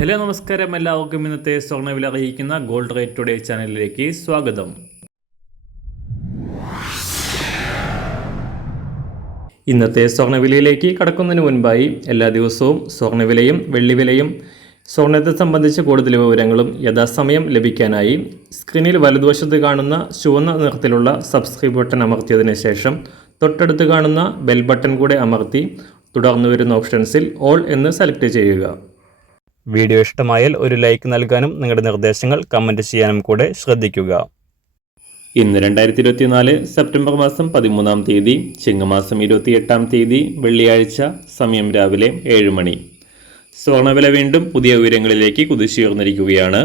Hello നമസ്കാരം, എല്ലാവർക്കും ഇന്നത്തെ സ്വർണ്ണവില അറിയിക്കുന്ന ഗോൾഡ് റേറ്റ് ടുഡേ ചാനലിലേക്ക് സ്വാഗതം. ഇന്നത്തെ സ്വർണ്ണവിലയിലേക്ക് കടക്കുന്നതിന് മുൻപായി എല്ലാ ദിവസവും സ്വർണ്ണവിലയും വെള്ളിവിലയും സ്വർണ്ണത്തെ സംബന്ധിച്ച കൂടുതൽ വിവരങ്ങളും യഥാസമയം ലഭിക്കാനായി സ്ക്രീനിൽ വലതുവശത്ത് കാണുന്ന ചുവന്ന നിറത്തിലുള്ള സബ്സ്ക്രൈബ് ബട്ടൺ അമർത്തിയതിനു ശേഷം തൊട്ടടുത്ത് കാണുന്ന ബെൽ ബട്ടൺ കൂടെ അമർത്തി തുടർന്ന് വരുന്ന ഓപ്ഷൻസിൽ ഓൾ എന്ന് സെലക്ട് ചെയ്യുക. വീഡിയോ ഇഷ്ടമായാൽ ഒരു ലൈക്ക് നൽകാനും നിങ്ങളുടെ നിർദ്ദേശങ്ങൾ കമൻറ്റ് ചെയ്യാനും കൂടെ ശ്രദ്ധിക്കുക. ഇന്ന് 2024 സെപ്റ്റംബർ മാസം 13-ാം തീയതി, ചിങ്ങമാസം 28-ാം തീയതി, വെള്ളിയാഴ്ച. സമയം രാവിലെ 7 മണി. സ്വർണ്ണവില വീണ്ടും പുതിയ ഉയരങ്ങളിലേക്ക് കുതിച്ചുയർന്നിരിക്കുകയാണ്.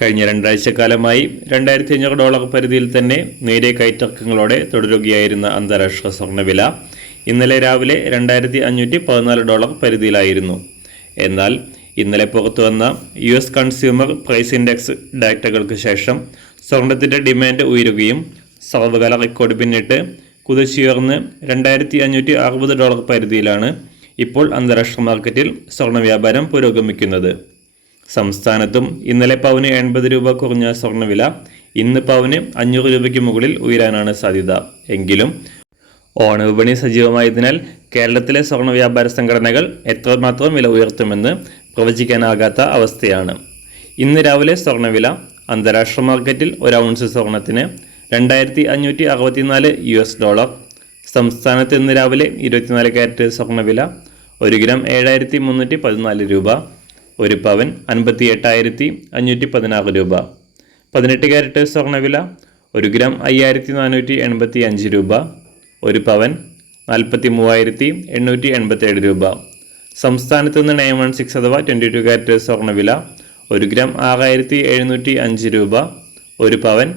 കഴിഞ്ഞ 2 ആഴ്ചക്കാലമായി $2,500 പരിധിയിൽ തന്നെ നേരിയ കയറ്റിറക്കങ്ങളോടെ തുടരുകയായിരുന്ന അന്താരാഷ്ട്ര സ്വർണ്ണവില ഇന്നലെ രാവിലെ $2,514 പരിധിയിലായിരുന്നു. എന്നാൽ ഇന്നലെ പുറത്തു വന്ന US കൺസ്യൂമർ പ്രൈസ് ഇൻഡെക്സ് ഡാറ്റകൾക്ക് ശേഷം സ്വർണത്തിൻ്റെ ഡിമാൻഡ് ഉയരുകയും സർവ്വകാല റെക്കോർഡ് പിന്നിട്ട് കുതിച്ചുയർന്ന് $2,560 പരിധിയിലാണ് ഇപ്പോൾ അന്താരാഷ്ട്ര മാർക്കറ്റിൽ സ്വർണ്ണ വ്യാപാരം പുരോഗമിക്കുന്നത്. സംസ്ഥാനത്തും ഇന്നലെ പവന് 80 രൂപ കുറഞ്ഞ സ്വർണ്ണവില ഇന്ന് പവന് 500 രൂപയ്ക്ക് മുകളിൽ ഉയരാനാണ് സാധ്യത. എങ്കിലും ഓണവിപണി സജീവമായതിനാൽ കേരളത്തിലെ സ്വർണ്ണ വ്യാപാര സംഘടനകൾ എത്രമാത്രം വില ഉയർത്തുമെന്ന് പ്രവചിക്കാനാകാത്ത അവസ്ഥയാണ്. ഇന്ന് രാവിലെ സ്വർണ്ണവില അന്താരാഷ്ട്ര മാർക്കറ്റിൽ ഒരു ഔൺസ് സ്വർണത്തിന് $2,564. സംസ്ഥാനത്ത് ഇന്ന് രാവിലെ 24 കാരറ്റ് സ്വർണ്ണവില 1 ഗ്രാം 7,314 രൂപ, 1 പവൻ 58,516 രൂപ. 18 കാരറ്റ് സ്വർണ്ണവില 1 ഗ്രാം 5,485 രൂപ, 1 പവൻ 43,887 രൂപ. സംസ്ഥാനത്ത് നിന്ന് 916 അഥവാ 22 കാരറ്റ് സ്വർണ്ണവില 1 ഗ്രാം 6,705 രൂപ, 1 പവൻ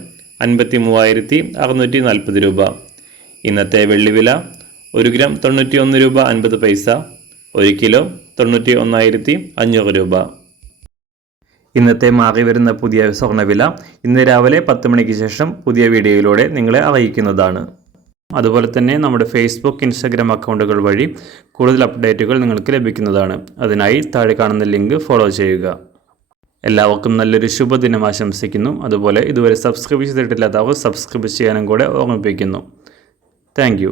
53,640 രൂപ. ഇന്നത്തെ വെള്ളിവില 1 ഗ്രാം 91 രൂപ 50 പൈസ, 1 കിലോ 91,500 രൂപ. ഇന്നത്തെ മാറി വരുന്ന പുതിയ സ്വർണ്ണവില ഇന്ന് രാവിലെ 10 മണിക്ക് ശേഷം പുതിയ വീഡിയോയിലൂടെ നിങ്ങളെ അറിയിക്കുന്നതാണ്. അതുപോലെ തന്നെ നമ്മുടെ ഫേസ്ബുക്ക്, ഇൻസ്റ്റാഗ്രാം അക്കൗണ്ടുകൾ വഴി കൂടുതൽ അപ്ഡേറ്റുകൾ നിങ്ങൾക്ക് ലഭിക്കുന്നതാണ്. അതിനായി താഴെ കാണുന്ന ലിങ്ക് ഫോളോ ചെയ്യുക. എല്ലാവർക്കും നല്ലൊരു ശുഭദിനം ആശംസിക്കുന്നു. അതുപോലെ ഇതുവരെ സബ്സ്ക്രൈബ് ചെയ്തിട്ടില്ലാത്തവർ സബ്സ്ക്രൈബ് ചെയ്യാനും കൂടെ ഓർമ്മിപ്പിക്കുന്നു. താങ്ക്